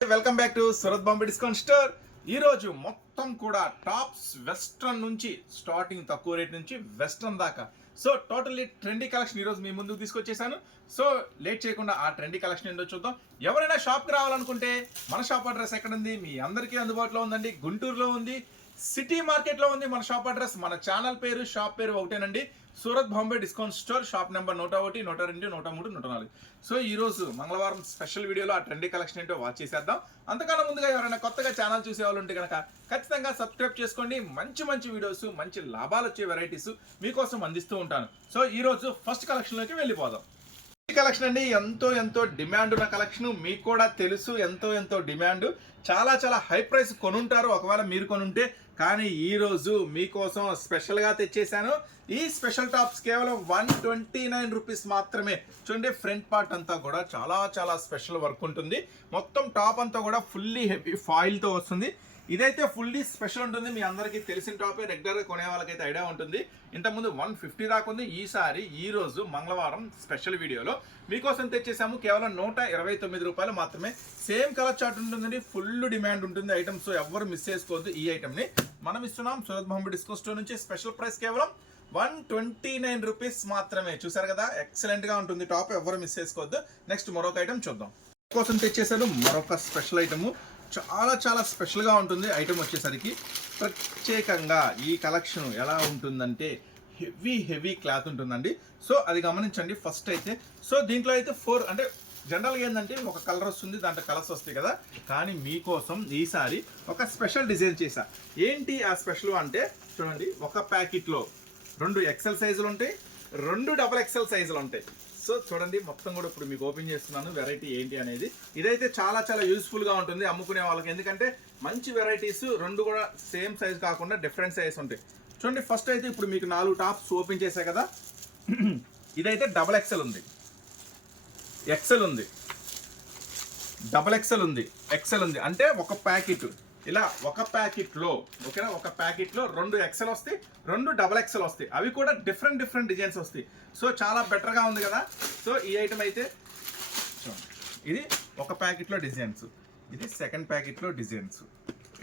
Welcome back to Surat Bombay discount store. ఈ రోజు మొత్తం కూడా టాప్స్ వెస్ట్రన్ నుంచి స్టార్టింగ్ తక్కువ రేట్ నుంచి వెస్ట్రన్ దాకా సో టోటల్లీ ట్రెండీ కలెక్షన్ ఈ రోజు మీ ముందుకు తీసుకొచ్చేసాను. సో లేట్ చేయకుండా ఆ ట్రెండీ కలెక్షన్ ఏంటో చూద్దాం. ఎవరైనా షాప్కి రావాలనుకుంటే మన షాప్ అడ్రస్ ఎక్కడ ఉంది, మీ అందరికీ అందుబాటులో ఉందండి. గుంటూరులో ఉంది, సిటీ మార్కెట్లో ఉంది మన షాప్ అడ్రస్. మన ఛానల్ పేరు, షాప్ పేరు ఒకటేనండి, Surat Bombay discount store. Shop number 101, 102, 103, 104. So ఈ రోజు మంగళవారం స్పెషల్ వీడియోలో ఆ ట్రెండీ కలెక్షన్ ఏంటో వాచ్ చేసేద్దాం. అంతకన్నా ముందుగా ఎవరైనా కొత్తగా ఛానల్ చూసే వాళ్ళు ఉంటే కనుక ఖచ్చితంగా సబ్స్క్రైబ్ చేసుకోండి. మంచి మంచి వీడియోస్, మంచి లాభాలు వచ్చే వెరైటీస్ మీకోసం అందిస్తూ ఉంటాను. సో ఈ రోజు ఫస్ట్ కలెక్షన్లోకి వెళ్ళిపోదాం. ఈ కలెక్షన్ అండి ఎంతో డిమాండ్ ఉన్న కలెక్షన్. మీకు కూడా తెలుసు, ఎంతో డిమాండ్. చాలా హై ప్రైస్ కొనుంటారు ఒకవేళ మీరు కొనుంటే. కానీ ఈ రోజు మీకోసం స్పెషల్గా తెచ్చేసాను. ఈ స్పెషల్ టాప్స్ కేవలం 129 రూపీస్ మాత్రమే. చూడండి, ఫ్రంట్ పార్ట్ అంతా కూడా చాలా స్పెషల్ వర్క్ ఉంటుంది. మొత్తం టాప్ అంతా కూడా ఫుల్లీ హెవీ ఫాయిల్తో వస్తుంది. ఇదైతే ఫుల్లీ స్పెషల్ ఉంటుంది. మీ అందరికీ తెలిసిన టాపే, రెగ్యులర్గా కొనే వాళ్ళకైతే ఐడియా ఉంటుంది. ఇంతకుముందు 150 దాకా ఉంది. ఈ రోజు మంగళవారం స్పెషల్ వీడియోలో మీకోసం తెచ్చేసాము కేవలం 129 రూపాయలు మాత్రమే. సేమ్ కలర్ చార్ట్ ఉంటుందండి, ఫుల్ డిమాండ్ ఉంటుంది ఐటమ్. సో ఎవరు మిస్ చేసుకోవద్దు. ఈ ఐటమ్ని మనం ఇస్తున్నాం సూరత్ బాంబే డిస్కౌంట్ స్టోర్ నుంచి. స్పెషల్ ప్రైస్ కేవలం 129 రూపీస్ మాత్రమే. చూసారు కదా, ఎక్సలెంట్గా ఉంటుంది టాప్, ఎవరు మిస్ చేసుకోవద్దు. నెక్స్ట్ మరొక ఐటమ్ చూద్దాం. కోసం తెచ్చేసారు మరొక స్పెషల్ ఐటమ్. చాలా స్పెషల్గా ఉంటుంది ఐటమ్ వచ్చేసరికి. ప్రత్యేకంగా ఈ కలెక్షన్ ఎలా ఉంటుందంటే హెవీ క్లాత్ ఉంటుందండి. సో అది గమనించండి ఫస్ట్ అయితే. సో దీంట్లో అయితే 4 అంటే జనరల్గా ఏంటంటే ఒక కలర్ వస్తుంది, దాంట్లో కలర్స్ వస్తాయి కదా. కానీ మీకోసం ఈసారి ఒక స్పెషల్ డిజైన్ చేశా. ఏంటి ఆ స్పెషల్ అంటే చూడండి, ఒక ప్యాకెట్లో 2 ఎక్సెల్ సైజులు ఉంటాయి, 2 డబుల్ ఎక్సెల్ సైజులు ఉంటాయి. సో చూడండి, మొత్తం కూడా ఇప్పుడు మీకు ఓపెన్ చేస్తున్నాను వెరైటీ ఏంటి అనేది. ఇదైతే చాలా యూస్ఫుల్గా ఉంటుంది అమ్ముకునే వాళ్ళకి. ఎందుకంటే మంచి వెరైటీస్, 2 కూడా సేమ్ సైజ్ కాకుండా డిఫరెంట్ సైజ్ ఉంటాయి. చూడండి, ఫస్ట్ అయితే ఇప్పుడు మీకు 4 టాప్స్ ఓపెన్ చేశాయి కదా. ఇదైతే డబల్ ఎక్సెల్ ఉంది, ఎక్సెల్ ఉంది, డబల్ ఎక్సెల్ ఉంది, ఎక్సెల్ ఉంది. అంటే ఒక ప్యాకెట్ ఇలా ఒక ప్యాకెట్లో, ఓకేనా, ఒక ప్యాకెట్లో 2 ఎక్సెల్ వస్తాయి, 2 డబల్ ఎక్సెల్ వస్తాయి. అవి కూడా డిఫరెంట్ డిజైన్స్ వస్తాయి. సో చాలా బెటర్గా ఉంది కదా. సో ఈ ఐటమ్ అయితే ఇది ఒక ప్యాకెట్లో డిజైన్స్, ఇది సెకండ్ ప్యాకెట్లో డిజైన్స్.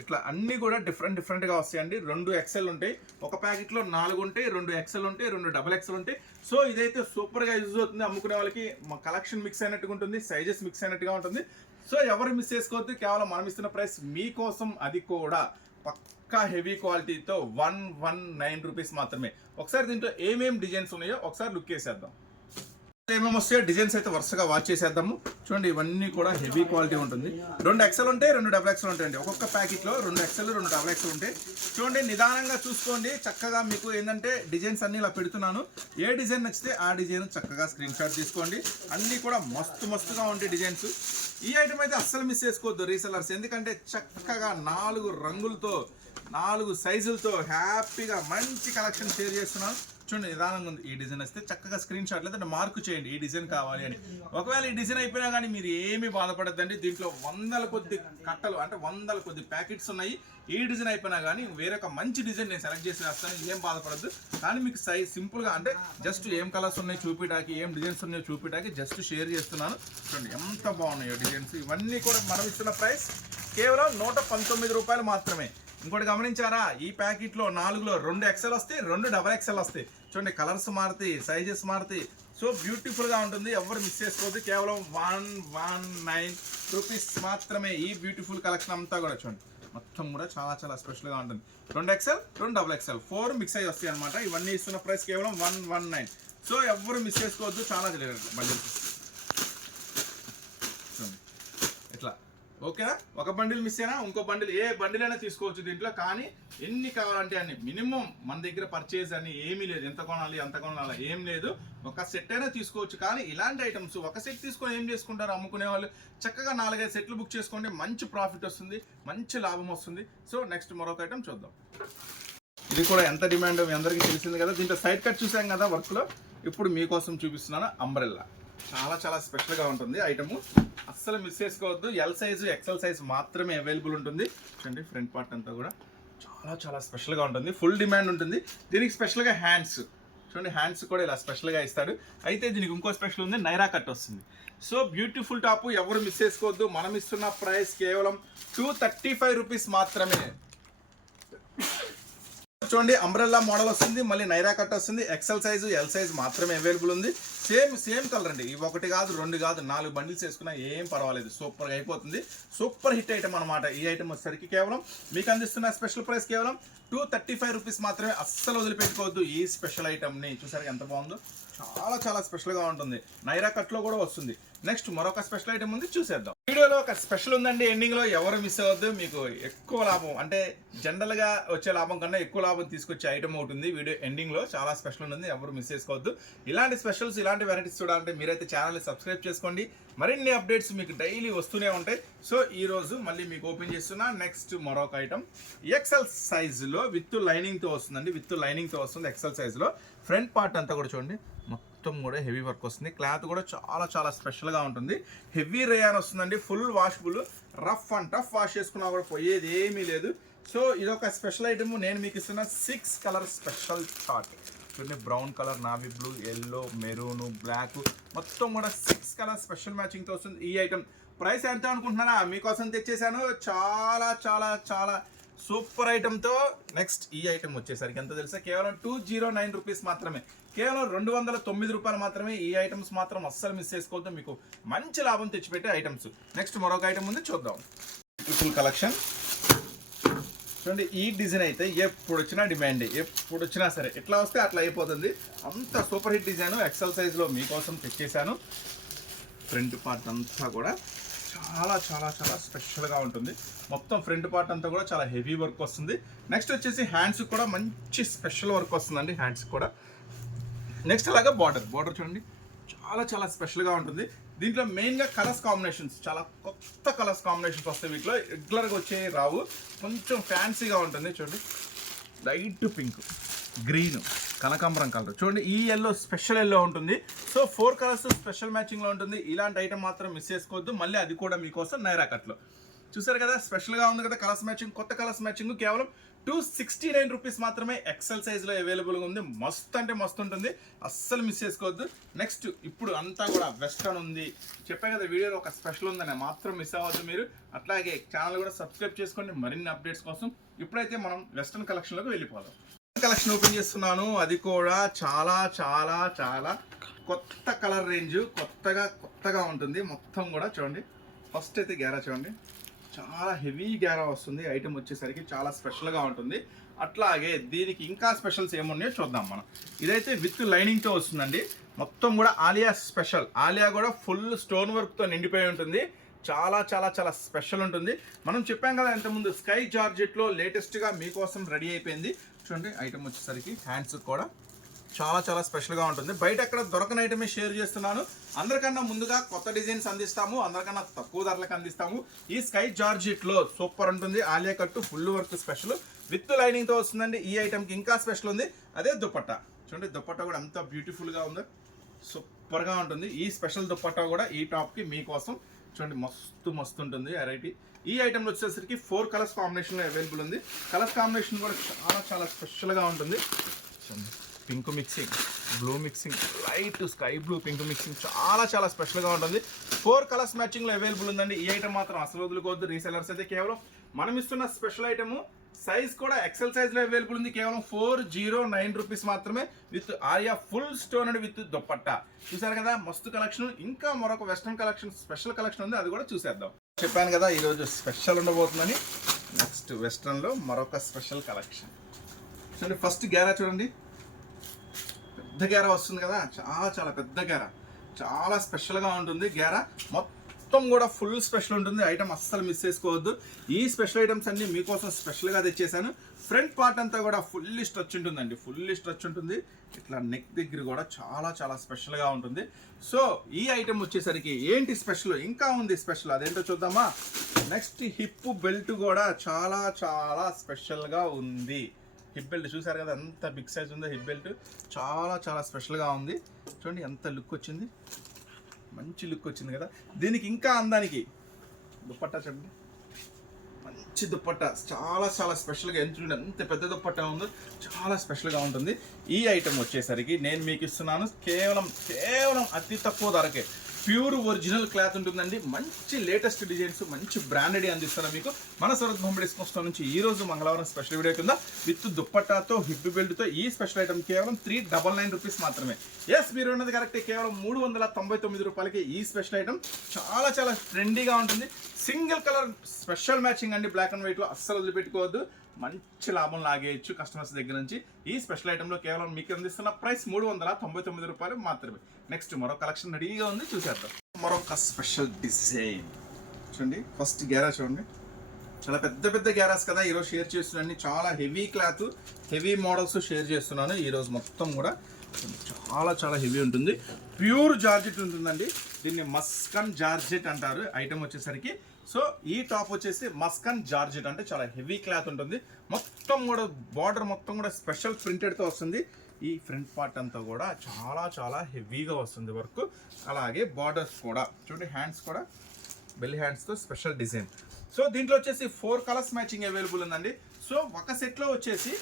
ఇట్లా అన్నీ కూడా డిఫరెంట్గా వస్తాయండి. 2 ఎక్సెల్ ఉంటాయి, ఒక ప్యాకెట్లో 4 ఉంటాయి, 2 ఎక్సెల్ ఉంటాయి, 2 డబల్ ఎక్సెల్ ఉంటాయి. సో ఇదైతే సూపర్గా యూజ్ అవుతుంది అమ్ముకునే వాళ్ళకి. కలెక్షన్ మిక్స్ అయినట్టుగా ఉంటుంది, సైజెస్ మిక్స్ అయినట్టుగా ఉంటుంది. సో ఎవరు మిస్ చేసుకోవద్దు. కేవలం మనం ఇస్తున్న ప్రైస్ మీకోసం, అది కూడా పక్కా హెవీ క్వాలిటీతో 119 రూపీస్ మాత్రమే. ఒకసారి దీంట్లో ఏమేమి డిజైన్స్ ఉన్నాయో ఒకసారి లుక్ వేసేద్దాం. ఏమేమి వస్తాయో డిజైన్స్ అయితే వరుసగా వాచ్ చేసేద్దాము. చూడండి, ఇవన్నీ కూడా హెవీ క్వాలిటీ ఉంటుంది. 2 ఎక్సెల్ ఉంటాయి, 2 డబుల్ ఎక్సెల్ ఉంటాయండి. ఒక్కొక్క ప్యాకెట్లో 2 ఎక్సెల్, 2 డబుల్ ఎక్సెల్ ఉంటాయి. చూడండి, నిదానంగా చూసుకోండి. చక్కగా మీకు ఏంటంటే డిజైన్స్ అన్ని ఇలా పెడుతున్నాను. ఏ డిజైన్ నచ్చితే ఆ డిజైన్ చక్కగా స్క్రీన్ షాట్ తీసుకోండి. అన్నీ కూడా మస్తుగా ఉంటాయి డిజైన్స్. ఈ ఐటమ్ అయితే అస్సలు మిస్ చేసుకోవద్దు రీసెల్లర్స్. ఎందుకంటే చక్కగా 4 రంగులతో, 4 సైజులతో హ్యాపీగా మంచి కలెక్షన్ షేర్ చేస్తున్నాను. చూడండి, నిదానంగా ఉంది. ఈ డిజైన్ వస్తే చక్కగా స్క్రీన్ షాట్ లేదంటే మార్కు చేయండి, ఈ డిజైన్ కావాలి అని. ఒకవేళ ఈ డిజైన్ అయిపోయినా కానీ మీరు ఏమీ బాధపడద్దండి. దీంట్లో 100ల కొద్ది కట్టలు, అంటే 100ల కొద్ది ప్యాకెట్స్ ఉన్నాయి. ఈ డిజైన్ అయిపోయినా కానీ వేరొక మంచి డిజైన్ నేను సెలెక్ట్ చేసి వేస్తాను, ఏం బాధపడద్దు. కానీ మీకు సైజ్ సింపుల్గా, అంటే జస్ట్ ఏం కలర్స్ ఉన్నాయి చూపించడానికి, ఏం డిజైన్స్ ఉన్నాయో చూపించడానికి జస్ట్ షేర్ చేస్తున్నాను. చూడండి ఎంత బాగున్నాయో డిజైన్స్. ఇవన్నీ కూడా మనం ఇస్తున్న ప్రైస్ కేవలం 119 రూపాయలు మాత్రమే. ఇంకోటి గమనించారా, ఈ ప్యాకెట్లో 4లో 2 ఎక్సెల్ వస్తాయి, 2 డబల్ ఎక్సెల్ వస్తాయి. చూడండి, కలర్స్ మారుతాయి, సైజెస్ మారుతాయి. సో బ్యూటిఫుల్గా ఉంటుంది, ఎవరు మిస్ చేసుకోవద్దు. కేవలం 119 రూపీస్ మాత్రమే. ఈ బ్యూటిఫుల్ కలెక్షన్ అంతా కూడా చూడండి, మొత్తం కూడా చాలా స్పెషల్గా ఉంటుంది. 2 ఎక్సెల్, 2 డబల్ ఎక్సెల్, 4 మిక్స్ అయ్యి వస్తాయి అనమాట. ఇవన్నీ ఇస్తున్న ప్రైస్ కేవలం 119. సో ఎవరు మిస్ చేసుకోవద్దు. చాలా బండిల్ చూడండి ఇట్లా, ఓకేనా. ఒక బండిల్ మిస్ అయినా ఇంకో బండిల్, ఏ బండిల్ అయినా తీసుకోవచ్చు దీంట్లో. కానీ ఎన్ని కావాలంటే అన్ని, మినిమం మన దగ్గర పర్చేజ్ అని ఏమీ లేదు. ఎంత కొనాలి అంత కొనాలి ఏం లేదు, ఒక సెట్ అయినా తీసుకోవచ్చు. కానీ ఇలాంటి ఐటమ్స్ ఒక సెట్ తీసుకొని ఏం చేసుకుంటారు అమ్ముకునే వాళ్ళు, చక్కగా 4-5 సెట్లు బుక్ చేసుకోండి. మంచి ప్రాఫిట్ వస్తుంది, మంచి లాభం వస్తుంది. సో నెక్స్ట్ మరొక ఐటమ్ చూద్దాం. ఇది కూడా ఎంత డిమాండ్ మీ అందరికీ తెలిసింది కదా. దీంట్లో సైడ్ కట్ చూసాం కదా వర్క్లో. ఇప్పుడు మీకోసం చూపిస్తున్నాను అంబ్రెల్లా. చాలా స్పెషల్గా ఉంటుంది ఐటమ్, అస్సలు మిస్ చేసుకోవద్దు. ఎల్ సైజు, ఎక్సెల్ సైజ్ మాత్రమే అవైలబుల్ ఉంటుంది. చూడండి, ఫ్రంట్ పార్ట్ అంతా కూడా చాలా స్పెషల్గా ఉంటుంది, ఫుల్ డిమాండ్ ఉంటుంది. దీనికి స్పెషల్గా హ్యాండ్స్, చూడండి హ్యాండ్స్ కూడా ఇలా స్పెషల్గా ఇస్తాడు. అయితే దీనికి ఇంకో స్పెషల్ ఉంది, నైరా కట్ వస్తుంది. సో బ్యూటిఫుల్ టాప్, ఎవరు మిస్ చేసుకోవద్దు. మనం ఇస్తున్న ప్రైస్ కేవలం 235 రూపీస్ మాత్రమే. చూడండి అంబ్రెల్లా మోడల్ వస్తుంది, మళ్ళీ నైరా కట్ వస్తుంది. ఎక్సెల్ సైజు, ఎల్ సైజ్ మాత్రమే అవైలబుల్ ఉంది. సేమ్ కలర్ అండి. ఇవి 1 కాదు 2 కాదు 4 బండిల్స్ వేసుకున్నా ఏం పర్వాలేదు, సూపర్గా అయిపోతుంది. సూపర్ హిట్ ఐటమ్ అనమాట. ఈ ఐటమ్ వచ్చేసరికి కేవలం మీకు అందిస్తున్న స్పెషల్ ప్రైస్ కేవలం 235 రూపీస్ మాత్రమే. అస్సలు వదిలిపెట్టుకోవద్దు ఈ స్పెషల్ ఐటమ్ని. చూసారు ఎంత బాగుందో, చాలా స్పెషల్గా ఉంటుంది. నైరా కట్లో కూడా వస్తుంది. నెక్స్ట్ మరొక స్పెషల్ ఐటమ్ ఉంది, చూసేద్దాం. వీడియోలో ఒక స్పెషల్ ఉందండి, ఎండింగ్లో ఎవరు మిస్ అవ్వద్దు. మీకు ఎక్కువ లాభం, అంటే జనరల్గా వచ్చే లాభం కన్నా ఎక్కువ లాభం తీసుకొచ్చే ఐటమ్ ఒకటి ఉంది. వీడియో ఎండింగ్లో చాలా స్పెషల్ ఉంటుంది, ఎవరు మిస్ చేసుకోవద్దు. ఇలాంటి స్పెషల్స్, ఇలాంటి వెరైటీస్ చూడాలంటే మీరైతే ఛానల్ని సబ్స్క్రైబ్ చేసుకోండి. మరిన్ని అప్డేట్స్ మీకు డైలీ వస్తూనే ఉంటాయి. సో ఈరోజు మళ్ళీ మీకు ఓపెన్ చేస్తున్నా నెక్స్ట్ మరొక ఐటమ్. ఎక్సెల్ సైజులో విత్ లైనింగ్తో వస్తుందండి. విత్ లైనింగ్తో వస్తుంది ఎక్సెల్ సైజులో. ఫ్రంట్ పార్ట్ అంతా కూడా చూడండి, మొత్తం కూడా హెవీ వర్క్ వస్తుంది. క్లాత్ కూడా చాలా స్పెషల్గా ఉంటుంది. హెవీ రేయాన్ వస్తుందండి. Full washable, rough and tough wash చేసుకున్నా కూడా పోయేది ఏమీ లేదు. సో ఇదొక స్పెషల్ ఐటమ్. నేను మీకు ఇస్తున్న 6 కలర్ స్పెషల్ చార్ట్. చూడండి, brown colour, navy blue, yellow, maroon, black, మొత్తం కూడా 6 కలర్ స్పెషల్ మ్యాచింగ్తో వస్తుంది. ఈ ఐటమ్ ప్రైస్ ఎంత అనుకుంటున్నారా? మీకోసం తెచ్చేసాను. చాలా సూపర్ ఐటమ్తో. నెక్స్ట్ ఈ ఐటమ్ వచ్చేసరికి ఎంత తెలుసా? కేవలం 209 రూపీస్ మాత్రమే. కేవలం 209 రూపాయలు మాత్రమే. ఈ ఐటమ్స్ మాత్రం అస్సలు మిస్ చేసుకోవద్దు, మీకు మంచి లాభం తెచ్చిపెట్టే ఐటమ్స్. నెక్స్ట్ మరొక ఐటమ్ ఉంది, చూద్దాం. బ్యూటిఫుల్ కలెక్షన్ చూడండి. ఈ డిజైన్ అయితే ఎప్పుడు వచ్చినా డిమాండ్, ఎప్పుడు వచ్చినా సరే ఎట్లా వస్తే అట్లా అయిపోతుంది. అంత సూపర్ హిట్ డిజైన్ ఎక్సెల్ సైజ్లో మీకోసం తెచ్చేసాను. ఫ్రంట్ పార్ట్ అంతా కూడా చాలా స్పెషల్గా ఉంటుంది. మొత్తం ఫ్రంట్ పార్ట్ అంతా కూడా చాలా హెవీ వర్క్ వస్తుంది. నెక్స్ట్ వచ్చేసి హ్యాండ్స్ కూడా మంచి స్పెషల్ వర్క్ వస్తుందండి. హ్యాండ్స్ కూడా నెక్స్ట్ అలాగే బార్డర్ చూడండి, చాలా స్పెషల్గా ఉంటుంది. దీంట్లో మెయిన్గా కలర్స్ కాంబినేషన్స్, చాలా కొత్త కలర్స్ కాంబినేషన్స్ వస్తాయి. వీటిలో రెగ్యులర్గా వచ్చే రావు, కొంచెం ఫ్యాన్సీగా ఉంటుంది. చూడండి, లైట్ పింక్, గ్రీన్, కనకాంబరం కలర్ చూడండి. ఈ ఎల్లో స్పెషల్ ఎల్లో ఉంటుంది. సో 4 కలర్స్ స్పెషల్ మ్యాచింగ్లో ఉంటుంది. ఇలాంటి ఐటమ్ మాత్రం మిస్ చేసుకోవద్దు. మళ్ళీ అది కూడా మీకోసం నైరా కట్లో. చూసారు కదా, స్పెషల్గా ఉంది కదా కలర్స్ మ్యాచింగ్. కొత్త కలర్స్ మ్యాచింగ్ కేవలం 269 రూపీస్ మాత్రమే. ఎక్సెల్ సైజ్లో అవైలబుల్గా ఉంది. మస్తు అంటే మస్తు ఉంటుంది, అస్సలు మిస్ చేసుకోవద్దు. నెక్స్ట్ ఇప్పుడు అంతా కూడా వెస్ట్రన్ ఉంది. చెప్పే కదా వీడియోలో ఒక స్పెషల్ ఉందని, మాత్రం మిస్ అవ్వద్దు మీరు. అట్లాగే ఛానల్ కూడా సబ్స్క్రైబ్ చేసుకోండి మరిన్ని అప్డేట్స్ కోసం. ఇప్పుడైతే మనం వెస్ట్రన్ కలెక్షన్లోకి వెళ్ళిపోదాం. కలెక్షన్ ఓపెన్ చేస్తున్నాను. అది కూడా చాలా కొత్త కలర్ రేంజ్, కొత్తగా ఉంటుంది. మొత్తం కూడా చూడండి. ఫస్ట్ అయితే గ్యారా చూడండి, చాలా హెవీ గ్యారా వస్తుంది. ఐటమ్ వచ్చేసరికి చాలా స్పెషల్గా ఉంటుంది. అట్లాగే దీనికి ఇంకా స్పెషల్స్ ఏమున్నాయో చూద్దాం మనం. ఇదైతే విత్ లైనింగ్తో వస్తుందండి. మొత్తం కూడా ఆలియా స్పెషల్. ఆలియా కూడా ఫుల్ స్టోన్ వర్క్తో నిండిపోయి ఉంటుంది. చాలా స్పెషల్ ఉంటుంది. మనం చెప్పాం కదా ఇంతకుముందు, స్కై జార్జెట్లో లేటెస్ట్గా మీకోసం రెడీ అయిపోయింది. చూడండి, ఐటమ్ వచ్చేసరికి హ్యాండ్స్ కూడా చాలా స్పెషల్గా ఉంటుంది. బయట ఎక్కడ దొరకని ఐటమే షేర్ చేస్తున్నాను. అందరికన్నా ముందుగా కొత్త డిజైన్స్ అందిస్తాము, అందరికన్నా తక్కువ ధరలకు అందిస్తాము. ఈ స్కై జార్జెట్లో సూపర్ ఉంటుంది. ఆలియా కట్టు ఫుల్ వర్క్ స్పెషల్ విత్ లైనింగ్తో వస్తుందండి. ఈ ఐటమ్కి ఇంకా స్పెషల్ ఉంది, అదే దుపట్టా. చూడండి, దుపట్టా కూడా ఎంత బ్యూటిఫుల్గా ఉందో, సూపర్గా ఉంటుంది. ఈ స్పెషల్ దుపట్టా కూడా ఈ టాప్కి మీకోసం చూడండి, మస్తు ఉంటుంది వెరైటీ. ఈ ఐటమ్లో వచ్చేసరికి 4 కలర్స్ కాంబినేషన్లో అవైలబుల్ ఉంది. కలర్స్ కాంబినేషన్ కూడా చాలా స్పెషల్గా ఉంటుంది. Pink mixing, blue mixing, light sky blue pink mixing, చాలా స్పెషల్గా ఉంటుంది. 4 కలర్స్ మ్యాచింగ్లో అవైలబుల్ ఉందండి. ఈ ఐటమ్ మాత్రం అసలు వదులుకోవద్దు. రీసెలర్స్ అయితే కేవలం మనం ఇస్తున్న స్పెషల్ ఐటమ్. సైజ్ కూడా ఎక్సెల్ సైజ్లో అవైలబుల్ ఉంది. కేవలం 409 రూపీస్ మాత్రమే. With Alia full stone and with dupatta. చూసారు కదా, మస్తు కలెక్షన్. ఇంకా మరొక వెస్ట్రన్ కలెక్షన్, స్పెషల్ కలెక్షన్ ఉంది, అది కూడా చూసేద్దాం. చెప్పాను కదా ఈరోజు స్పెషల్ ఉండబోతుందని. నెక్స్ట్ వెస్ట్రన్లో మరొక స్పెషల్ కలెక్షన్ చూడండి. ఫస్ట్ గ్యారా చూడండి, పెద్ద గ్యారా వస్తుంది కదా, చాలా పెద్ద గ్యారా, చాలా స్పెషల్గా ఉంటుంది. గ్యారా మొత్తం కూడా ఫుల్ స్పెషల్ ఉంటుంది. ఐటమ్ అస్సలు మిస్ చేసుకోవద్దు. ఈ స్పెషల్ ఐటమ్స్ అన్ని మీకోసం స్పెషల్గా తెచ్చేసాను. ఫ్రంట్ పార్ట్ అంతా కూడా ఫుల్లీ స్ట్రెచ్ ఉంటుందండి, ఫుల్లీ స్ట్రెచ్ ఉంటుంది. ఇట్లా నెక్ దగ్గర కూడా చాలా స్పెషల్గా ఉంటుంది. సో ఈ ఐటమ్ వచ్చేసరికి ఏంటి స్పెషల్, ఇంకా ఉంది స్పెషల్, అదేంటో చూద్దామా. నెక్స్ట్ హిప్ బెల్ట్ కూడా చాలా స్పెషల్గా ఉంది. హిప్ బెల్ట్ చూసారు కదా, ఎంత బిగ్ సైజ్ ఉందో హిప్ బెల్ట్. చాలా స్పెషల్గా ఉంది. చూడండి ఎంత లుక్ వచ్చింది, మంచి లుక్ వచ్చింది కదా. దీనికి ఇంకా అందానికి దుపట్టా చూడండి, మంచి దుప్పట్టా, చాలా చాలా స్పెషల్గా ఎంత పెద్ద దుప్పట్టా ఉందో చాలా స్పెషల్గా ఉంటుంది. ఈ ఐటమ్ వచ్చేసరికి నేను మీకు ఇస్తున్నాను కేవలం అతి తక్కువ ధరకే. ప్యూర్ ఒరిజినల్ క్లాత్ ఉంటుందండి. మంచి లేటెస్ట్ డిజైన్స్, మంచి బ్రాండెడ్ అందిస్తున్నాను మీకు మన సూరత్ బొంబాయి డిస్కౌంట్ స్టోర్ నుంచి. ఈ రోజు మంగళవారం స్పెషల్ వీడియో కింద విత్ దుప్పట్టాతో హిప్ బెల్ట్తో ఈ స్పెషల్ ఐటమ్ కేవలం 399 రూపీస్ మాత్రమే. ఎస్, మీరు ఉన్నది కరెక్టే. కేవలం 399 రూపాయలకి ఈ స్పెషల్ ఐటమ్ చాలా చాలా ట్రెండీగా ఉంటుంది. సింగిల్ కలర్ స్పెషల్ మ్యాచింగ్ అండి, బ్లాక్ అండ్ వైట్లో అస్సలు వదిలిపెట్టుకోవద్దు. మంచి లాభం లాగేయచ్చు కస్టమర్స్ దగ్గర నుంచి. ఈ స్పెషల్ ఐటెంలో కేవలం మీకు అందిస్తున్న ప్రైస్ 399 రూపాయలు మాత్రమే. నెక్స్ట్ మరొక కలెక్షన్ రెడీగా ఉంది, చూసేద్దాం. మరొక స్పెషల్ డిజైన్ చూడండి. ఫస్ట్ గేరా చూడండి, చాలా పెద్ద గ్యారాస్ కదా ఈరోజు షేర్ చేస్తున్నాను. చాలా heavy cloth, heavy models share చేస్తున్నాను ఈరోజు. మొత్తం కూడా చాలా హెవీ ఉంటుంది. ప్యూర్ జార్జెట్ ఉంటుందండి. దీన్ని మస్కన్ జార్జెట్ అంటారు ఐటమ్ వచ్చేసరికి. సో ఈ టాప్ వచ్చేసి మస్కన్ జార్జెట్ అంటే చాలా హెవీ క్లాత్ ఉంటుంది. మొత్తం కూడా బార్డర్ మొత్తం కూడా స్పెషల్ ప్రింటెడ్తో వస్తుంది. ఈ ఫ్రంట్ పార్ట్ అంతా కూడా చాలా హెవీగా వస్తుంది వర్క్. అలాగే బార్డర్స్ కూడా చూడండి, హ్యాండ్స్ కూడా బెల్ హ్యాండ్స్తో స్పెషల్ డిజైన్. సో దీంట్లో వచ్చేసి 4 కలర్స్ మ్యాచింగ్ అవైలబుల్ ఉందండి. సో ఒక సెట్లో వచ్చేసి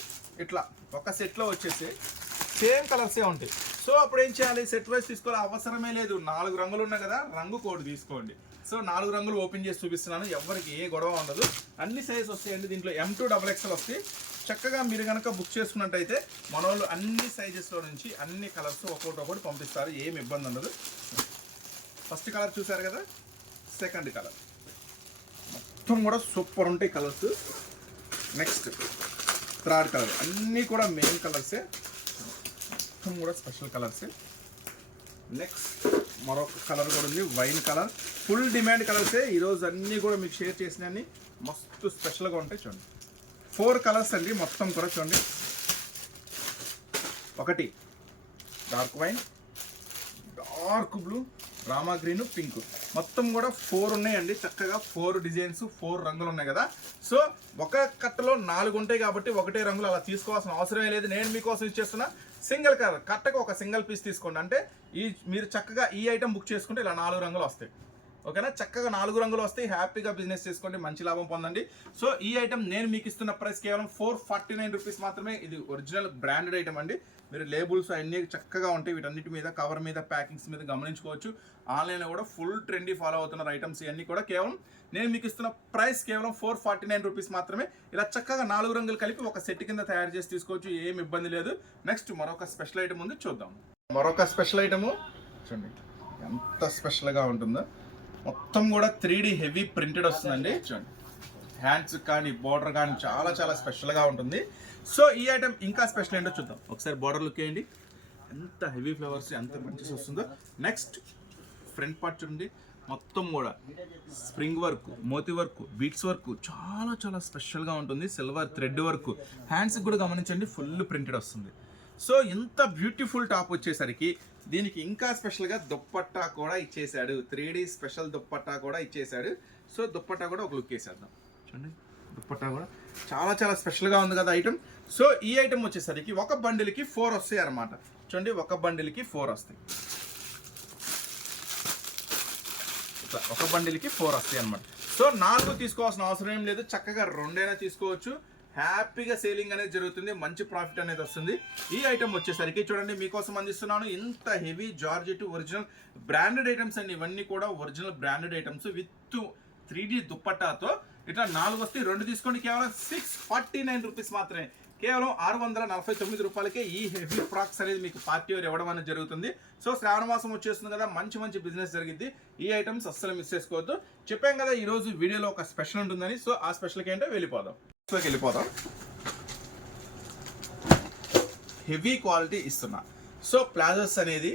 సేమ్ కలర్సే ఉంటాయి. సో అప్పుడు ఏం చేయాలి, సెట్ వైజ్ తీసుకోవాలి అవసరమే లేదు. 4 రంగులు ఉన్నాయి కదా, రంగు కోడ్ తీసుకోండి. సో 4 రంగులు ఓపెన్ చేసి చూపిస్తున్నాను, ఎవరికి ఏ గొడవ ఉండదు. అన్ని సైజ్ వస్తాయండి. దీంట్లో M2 XXL వస్తాయి. చక్కగా మీరు కనుక బుక్ చేసుకున్నట్టయితే మన వాళ్ళు అన్ని సైజెస్లో నుంచి అన్ని కలర్స్ ఒక్కొక్కటి పంపిస్తారు, ఏమి ఇబ్బంది ఉండదు. ఫస్ట్ కలర్ చూసారు కదా, సెకండ్ కలర్ మొత్తం కూడా సూపర్ ఉంటాయి కలర్స్. నెక్స్ట్ థర్డ్ కలర్, అన్నీ కూడా మెయిన్ కలర్సే, మొత్తం కూడా స్పెషల్ కలర్సే. నెక్స్ట్ మరొక కలర్ కూడా ఉంది, వైన్ కలర్. ఫుల్ డిమాండ్ కలర్సే ఈరోజు అన్నీ కూడా మీకు షేర్ చేసినవి మస్తు స్పెషల్గా ఉంటాయి. చూడండి 4 కలర్స్ అండి మొత్తం కూడా. చూడండి, ఒకటి dark wine, dark blue, Rama green, pink, మొత్తం కూడా 4 ఉన్నాయండి. చక్కగా 4 డిజైన్స్, 4 రంగులు ఉన్నాయి కదా. సో ఒక కట్టలో 4 ఉంటాయి కాబట్టి ఒకటే రంగులు అలా తీసుకోవాల్సిన అవసరమే లేదు. నేను మీకోసం ఇచ్చేస్తున్నా సింగిల్ కలర్. కట్టకు ఒక సింగిల్ పీస్ తీసుకోండి. అంటే మీరు చక్కగా ఈ ఐటమ్ బుక్ చేసుకుంటే ఇలా 4 రంగులు వస్తాయి. ఓకేనా, చక్కగా 4 రంగులు వస్తాయి. హ్యాపీగా బిజినెస్ చేసుకోండి, మంచి లాభం పొందండి. సో ఈ ఐటమ్ నేను మీకు ఇస్తున్న ప్రైస్ కేవలం 449 రూపీస్ మాత్రమే. ఇది ఒరిజినల్ బ్రాండెడ్ ఐటమ్ అండి. మీరు లేబుల్స్ అన్నీ చక్కగా ఉంటాయి, వీటన్నిటి మీద కవర్ మీద ప్యాకింగ్స్ మీద గమనించుకోవచ్చు. ఆన్లైన్లో కూడా ఫుల్ ట్రెండీ ఫాలో అవుతున్నారు ఐటమ్స్ ఇవన్నీ కూడా. కేవలం నేను మీకు ఇస్తున్న ప్రైస్ కేవలం 449 రూపీస్ మాత్రమే. ఇలా చక్కగా 4 రంగులు కలిపి ఒక సెట్ కింద తయారు చేసి తీసుకోవచ్చు, ఏం ఇబ్బంది లేదు. నెక్స్ట్ మరొక స్పెషల్ ఐటమ్ ఉంది, చూద్దాం. మరొక స్పెషల్ ఐటము చూడండి, ఎంత స్పెషల్గా ఉంటుందో. మొత్తం కూడా 3D హెవీ ప్రింటెడ్ వస్తుందండి. చూడండి, హ్యాండ్స్ కానీ బార్డర్ కానీ చాలా స్పెషల్గా ఉంటుంది. సో ఈ ఐటమ్ ఇంకా స్పెషల్ ఏంటో చూద్దాం. ఒకసారి బార్డర్ లుక్ వేయండి, ఎంత హెవీ ఫ్లవర్స్, ఎంత మంచి వస్తుందో. నెక్స్ట్ ఫ్రంట్ పార్ట్ చూడండి, మొత్తం కూడా spring work, moti work, beads work చాలా స్పెషల్గా ఉంటుంది. సిల్వర్ థ్రెడ్ వర్క్, హ్యాండ్స్కి కూడా గమనించండి, ఫుల్ ప్రింటెడ్ వస్తుంది. సో ఇంత బ్యూటిఫుల్ టాప్ వచ్చేసరికి దీనికి ఇంకా స్పెషల్గా దుప్పట్టా కూడా ఇచ్చేసాడు. 3D స్పెషల్ దుప్పట్టా కూడా ఇచ్చేసాడు. సో దుప్పట్టా కూడా ఒక లుక్ వేసేద్దాం. చూడండి, దుప్పట్టా కూడా చాలా స్పెషల్గా ఉంది కదా ఐటమ్. సో ఈ ఐటమ్ వచ్చేసరికి ఒక బండిల్కి 4 వస్తాయి అన్నమాట. చూడండి, ఒక బండిల్కి 4 వస్తాయి. ఒక బండిల్కి 4 వస్తాయి అనమాట. సో 4 తీసుకోవాల్సిన అవసరం ఏం లేదు, చక్కగా 2 అయినా తీసుకోవచ్చు. హ్యాపీగా సేలింగ్ అనేది జరుగుతుంది, మంచి ప్రాఫిట్ అనేది వస్తుంది. ఈ ఐటమ్ వచ్చేసరికి చూడండి, మీకోసం అందిస్తున్నాను ఇంత heavy georgette original branded items అండి. ఇవన్నీ కూడా original branded items with 3D దుప్పట్టాతో. ఇట్లా 4 వస్తే 2 తీసుకోండి, కేవలం 649 రూపీస్ మాత్రమే. కేవలం 649 రూపాయలకే ఈ హెవీ ఫ్రాక్స్ అనేది మీకు పార్టీ వేర్ ఇవ్వడం అనేది జరుగుతుంది. సో శ్రావణ మాసం వచ్చేస్తుంది కదా, మంచి బిజినెస్ జరిగింది. ఈ ఐటమ్స్ అస్సలు మిస్ చేసుకోవద్దు. చెప్పాం కదా ఈ రోజు వీడియోలో ఒక స్పెషల్ ఉంటుందని. సో ఆ స్పెషల్కి ఏంటో వెళ్ళిపోదాం. హెవీ క్వాలిటీ ఇస్తున్నా. సో ప్లాజోస్ అనేది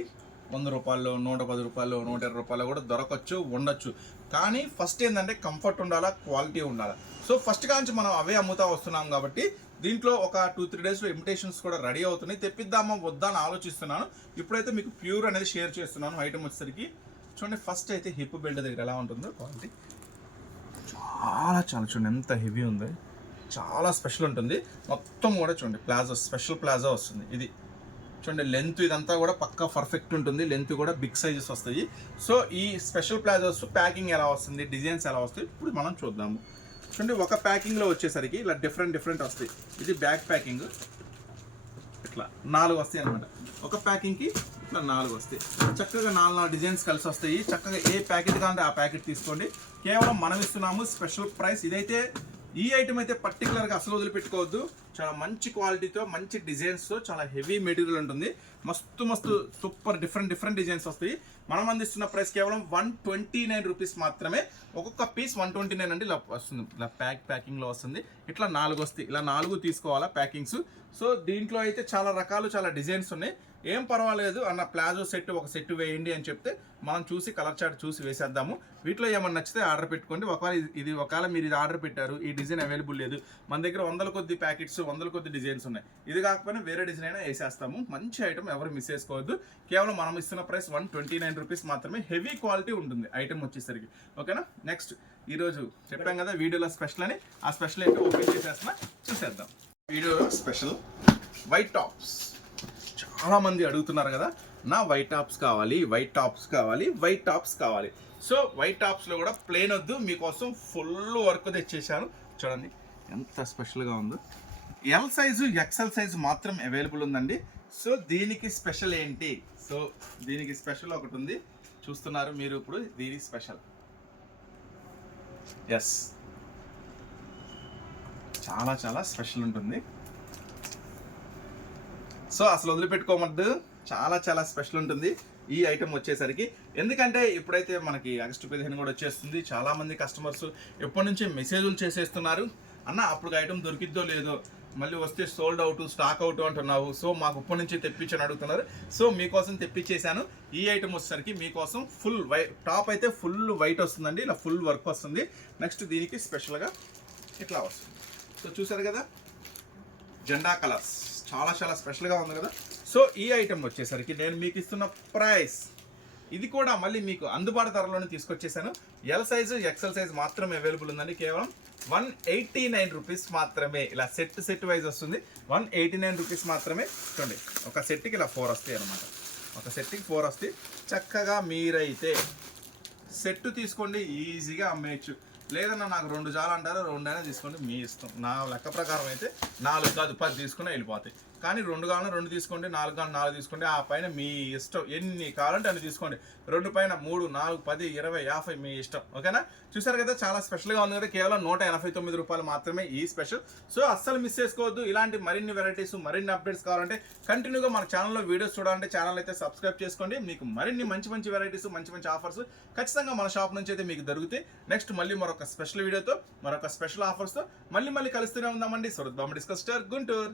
100 రూపాయల్లో, 110 రూపాయల్లో, 120 రూపాయల్లో కూడా దొరకచ్చు, ఉండొచ్చు. కానీ ఫస్ట్ ఏంటంటే కంఫర్ట్ ఉండాలా, క్వాలిటీ ఉండాలా. సో ఫస్ట్ కాంచి మనం అవే అమ్ముతా వస్తున్నాం కాబట్టి దీంట్లో ఒక 2-3 డేస్లో ఇమిటేషన్స్ కూడా రెడీ అవుతున్నాయి. తెప్పిద్దామా వద్దా అని ఆలోచిస్తున్నాను. ఇప్పుడైతే మీకు ప్యూర్ అనేది షేర్ చేస్తున్నాను. ఐటమ్ వచ్చేసరికి చూడండి, ఫస్ట్ అయితే హిప్ బెల్ట్ దగ్గర ఎలా ఉంటుందో క్వాలిటీ చాలా చూడండి, ఎంత హెవీ ఉంది, చాలా స్పెషల్ ఉంటుంది. మొత్తం కూడా చూడండి, ప్లాజో స్పెషల్ ప్లాజో వస్తుంది. ఇది చూడండి, లెంత్ ఇదంతా కూడా పక్కా పర్ఫెక్ట్ ఉంటుంది. లెంత్ కూడా బిగ్ సైజెస్ వస్తాయి. సో ఈ స్పెషల్ ప్లాజోస్ ప్యాకింగ్ ఎలా వస్తుంది, డిజైన్స్ ఎలా వస్తాయి ఇప్పుడు మనం చూద్దాము. చూడండి ఒక ప్యాకింగ్లో వచ్చేసరికి ఇలా డిఫరెంట్ వస్తాయి. ఇది బ్యాక్ ప్యాకింగ్, ఇట్లా 4 వస్తాయి అనమాట. ఒక ప్యాకింగ్కి ఇట్లా 4 వస్తాయి. చక్కగా 4 డిజైన్స్ కలిసి వస్తాయి. చక్కగా ఏ ప్యాకెట్ కావాలంటే ఆ ప్యాకెట్ తీసుకోండి. కేవలం మనం ఇస్తున్నాము స్పెషల్ ప్రైస్. ఇదైతే ఈ ఐటమ్ అయితే పర్టికులర్గా అసలు వదిలిపెట్టుకోవద్దు. చాలా మంచి క్వాలిటీతో, మంచి డిజైన్స్తో, చాలా హెవీ మెటీరియల్ ఉంటుంది. మస్తు సూపర్ డిఫరెంట్ డిజైన్స్ వస్తాయి. మనం అందిస్తున్న ప్రైస్ కేవలం 129 రూపీస్ మాత్రమే. ఒక్కొక్క పీస్ 129 అంటే ఇలా వస్తుంది. ఇలా ప్యాకింగ్లో వస్తుంది. ఇట్లా 4 వస్తాయి. ఇలా 4 తీసుకోవాలా ప్యాకింగ్స్. సో దీంట్లో అయితే చాలా రకాలు, చాలా డిజైన్స్ ఉన్నాయి. ఏం పర్వాలేదు అన్న, ప్లాజో సెట్ ఒక సెట్ వేయండి అని చెప్తే మనం చూసి కలర్ చార్ట్ చూసి వేసేద్దాము. వీటిలో ఏమన్నా నచ్చితే ఆర్డర్ పెట్టుకోండి. ఒకవేళ మీరు ఇది ఆర్డర్ పెట్టారు, ఈ డిజైన్ అవైలబుల్ లేదు, మన దగ్గర 100 కొద్ది ప్యాకెట్స్, 100 కొద్ది డిజైన్స్ ఉన్నాయి. ఇది కాకపోయినా వేరే డిజైన్ అయినా వేసేస్తాము. మంచి ఐటమ్, ఎవరు మిస్ చేసుకోవద్దు. కేవలం మనం ఇస్తున్న ప్రైస్ 129 రూపీస్ మాత్రమే. హెవీ క్వాలిటీ ఉంటుంది ఐటమ్ వచ్చేసరికి. ఓకేనా. నెక్స్ట్ ఈరోజు చెప్పాం కదా వీడియోలో స్పెషల్ అని, ఆ స్పెషల్ ఏంటో ఓపెన్ చేసేస్తున్నా, చూసేద్దాం. వీడియోలో స్పెషల్ వైట్ టాప్స్. చాలా మంది అడుగుతున్నారు కదా, నా వైట్ టాప్స్ కావాలి. సో వైట్ టాప్స్లో కూడా ప్లేన్ వద్దు, మీకోసం ఫుల్ వర్క్ తెచ్చేసాను. చూడండి ఎంత స్పెషల్గా ఉందో. ఎల్ సైజు, ఎక్సెల్ సైజు మాత్రం అవైలబుల్ ఉందండి. సో దీనికి స్పెషల్ ఏంటి? సో దీనికి స్పెషల్ ఒకటి ఉంది, చూస్తున్నారు మీరు ఇప్పుడు. దీనికి స్పెషల్ ఎస్, చాలా స్పెషల్ ఉంటుంది. సో అసలు వదిలిపెట్టుకోమద్దు, చాలా స్పెషల్ ఉంటుంది ఈ ఐటమ్ వచ్చేసరికి. ఎందుకంటే ఇప్పుడైతే మనకి ఆగస్టు 15 కూడా వచ్చేస్తుంది. చాలామంది కస్టమర్స్ ఎప్పటి నుంచి మెసేజ్లు చేసేస్తున్నారు, అన్న అప్పుడు ఐటమ్ దొరికిద్దో లేదో, మళ్ళీ వస్తే సోల్డ్ అవుట్, స్టాక్ అవుట్ అంటున్నావు. సో మాకు ఇప్పటి నుంచి తెప్పించని అడుగుతున్నారు. సో మీకోసం తెప్పించేశాను. ఈ ఐటమ్ వచ్చేసరికి మీకోసం ఫుల్ వైట్ టాప్ అయితే ఫుల్ వైట్ వస్తుందండి. ఇలా ఫుల్ వర్క్ వస్తుంది. నెక్స్ట్ దీనికి స్పెషల్గా ఇట్లా వస్తుంది. సో చూసారు కదా, జెండా కలర్స్ చాలా స్పెషల్గా ఉంది కదా. సో ఈ ఐటమ్ వచ్చేసరికి నేను మీకు ఇస్తున్న ప్రైస్, ఇది కూడా మళ్ళీ మీకు అందుబాటు ధరలోనే తీసుకొచ్చేసాను. ఎల్ సైజు, ఎక్సెల్ సైజు మాత్రమే అవైలబుల్ ఉందండి. కేవలం 189 రూపీస్ మాత్రమే. ఇలా సెట్ వైజ్ వస్తుంది. 189 రూపీస్ మాత్రమే. చూడండి ఒక సెట్కి ఇలా 4 వస్తాయి అనమాట. ఒక సెట్కి 4 వస్తాయి. చక్కగా మీరైతే సెట్ తీసుకోండి, ఈజీగా అమ్మేయచ్చు. లేదన్నా నాకు 2 చాలు అంటారు, 2 అయినా తీసుకోండి, మీ ఇష్టం. నా లెక్క ప్రకారం అయితే 4 కాదు 10 తీసుకుని వెళ్ళిపోతాయి. కానీ 2 కావాలన్నా 2 తీసుకోండి, 4 కావాలన్నా 4 తీసుకోండి. ఆ పైన మీ ఇష్టం, ఎన్ని కావాలంటే అన్ని తీసుకోండి. 2 పైన 3, 4, 10, 20, 50 మీ ఇష్టం. ఓకేనా. చూసారు కదా, చాలా స్పెషల్గా ఉంది కదా. కేవలం 189 రూపాయలు మాత్రమే ఈ స్పెషల్. సో అస్సలు మిస్ చేసుకోవద్దు. ఇలాంటి మరిన్ని వెరైటీస్, మరిన్ని అప్డేట్స్ కావాలంటే కంటిన్యూగా మన ఛానల్లో వీడియోస్ చూడాలంటే ఛానల్ అయితే సబ్స్క్రైబ్ చేసుకోండి. మీకు మరిన్ని మంచి వెరైటీస్, మంచి ఆఫర్స్ ఖచ్చితంగా మన షాప్ నుంచి అయితే మీకు దొరుకుతాయి. నెక్స్ట్ మళ్ళీ మరొక స్పెషల్ వీడియోతో, మరొక స్పెషల్ ఆఫర్స్తో మళ్ళీ కలుస్తూనే ఉందామండి. Surat Bombay discount store, Guntur.